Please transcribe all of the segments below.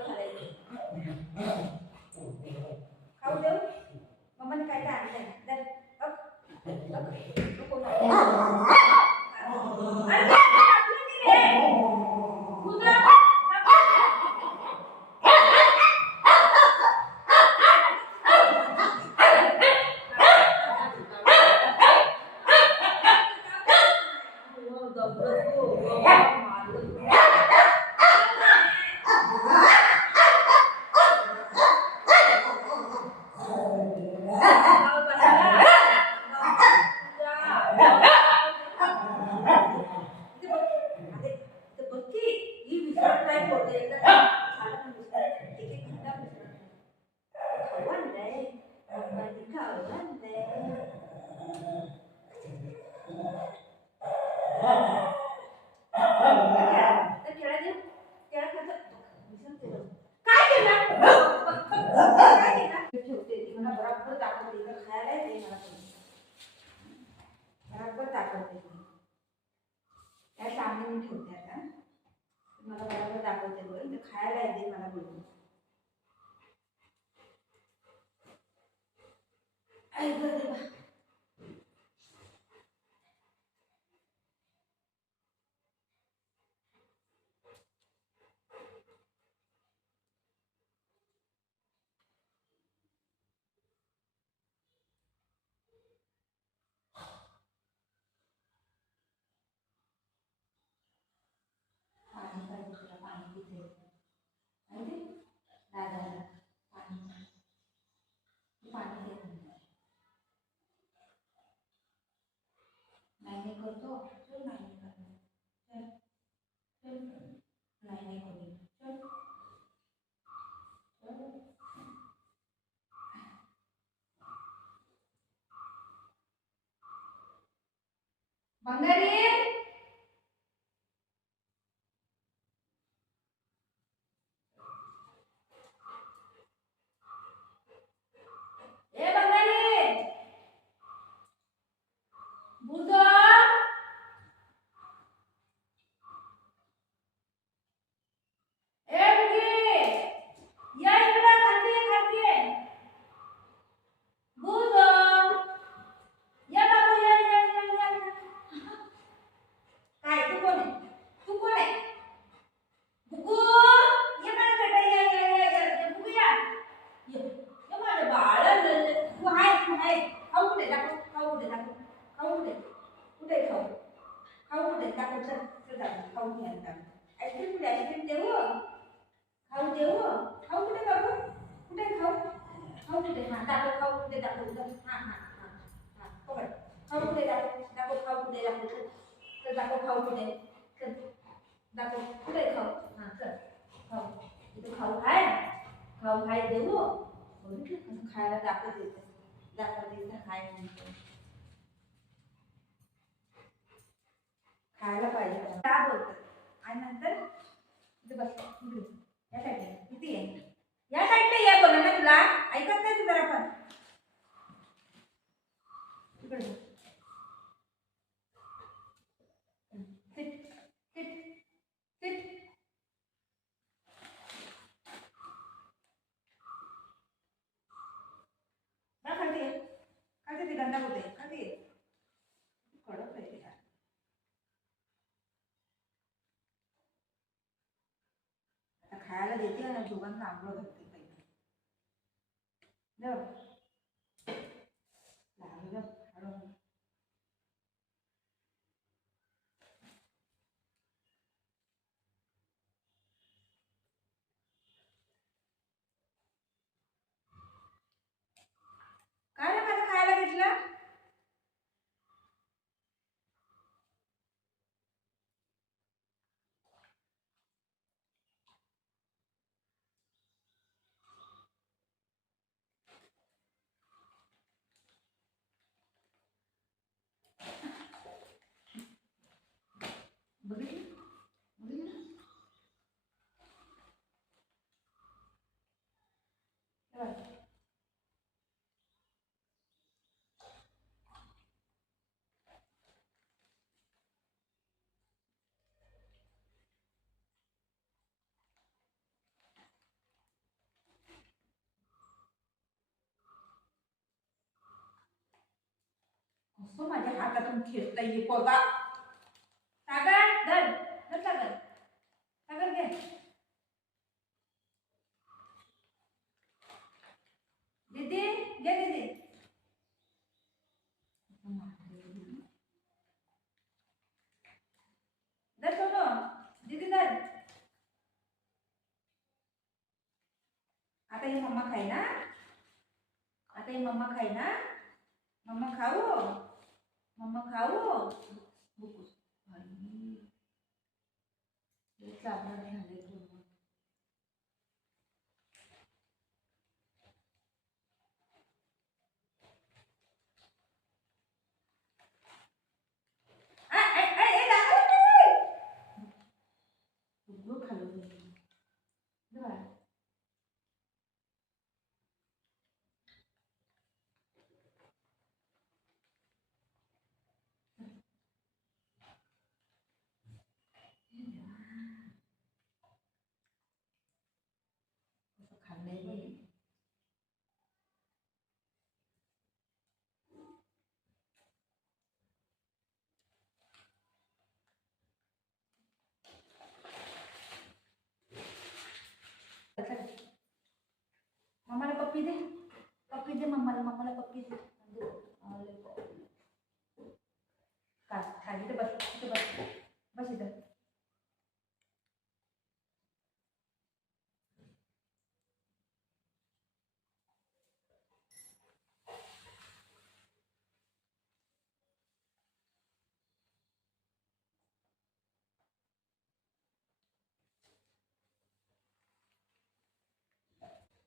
सगळं खायचं. खाऊ देऊ मम्माने काय काय आणलंय दर नको ठेवते आता मला बरोबर दाखवते बरं खायला येते मला बोलून बंगारी ए बंगारी बुझो ए बुगी या इकडे खाली बुझो या बाबू या काय तू कोण आहे बुगू ये माझ्या बेटा या बुगू या ये माझं बाळ तू आहे खाऊ कुठे दाखव खाऊ कुठे कुठे खाऊ कुठे दाखव चल खाऊ घे आता आईस्क्रीम कुठे आईस्क्रीम देऊ खाऊ कुठे बाबू कुठे खाऊ कुठे हां दाखव खाऊ कुठे दाखव हां पकड खाऊ कुठे दाखव खाऊ कुठे चल दाखव खाऊ कुठे चल दाखव कुठे खाऊ हां चल खाऊ इथे खाऊ खाय देऊ बघितलं कसं खायला दाखवते खाय खायला पाहिजे काय बोलतात आणि नंतर इथे बस या साईडला किती आहे या साईडला या बोला ना तुला ऐकत नाही तू जरा पण इकडे गंदा होते खाली कडक आहे आता खायला देते आणि दोघांना आंघोळ घालते पहिले काय रे माझं खायला घेतलं मस्त माझ्या हातातून खेचता ये पोरगा. सागर धर धर सागर. सागर घे. दीदी घे दीदी. धर सोनू. दीदी धर. आता हे मम्मा खाई ना. आता हे मम्मा खाई ना. मम्मा खाऊ. मम्मा खाऊ. बुकुस. हे चालणार झाले पूर्ण. मम्माला पप्पी दे. पप्पी दे मम्माला. मम्माला पप्पी दे. काय खाली तर बस. इथे बस. बस इथं.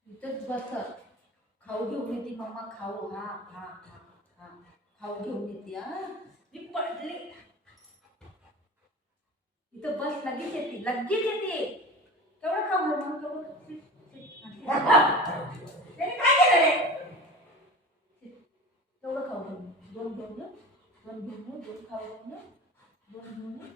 इथंच बस. खाऊ घेऊन येते मम्मा. खाऊ. हा हा हा हा. खाऊ घेऊन येते. हा मी पडले. इथं बस. लगेच येते. लगेच येते. केवढं खाऊ घे मग. त्याने काय केलं रे. तेवढं खाऊ घेऊन. दोन घेऊन ये. दोन घेऊन ये. दोन खाऊ घेऊन ये. दोन घेऊन ये.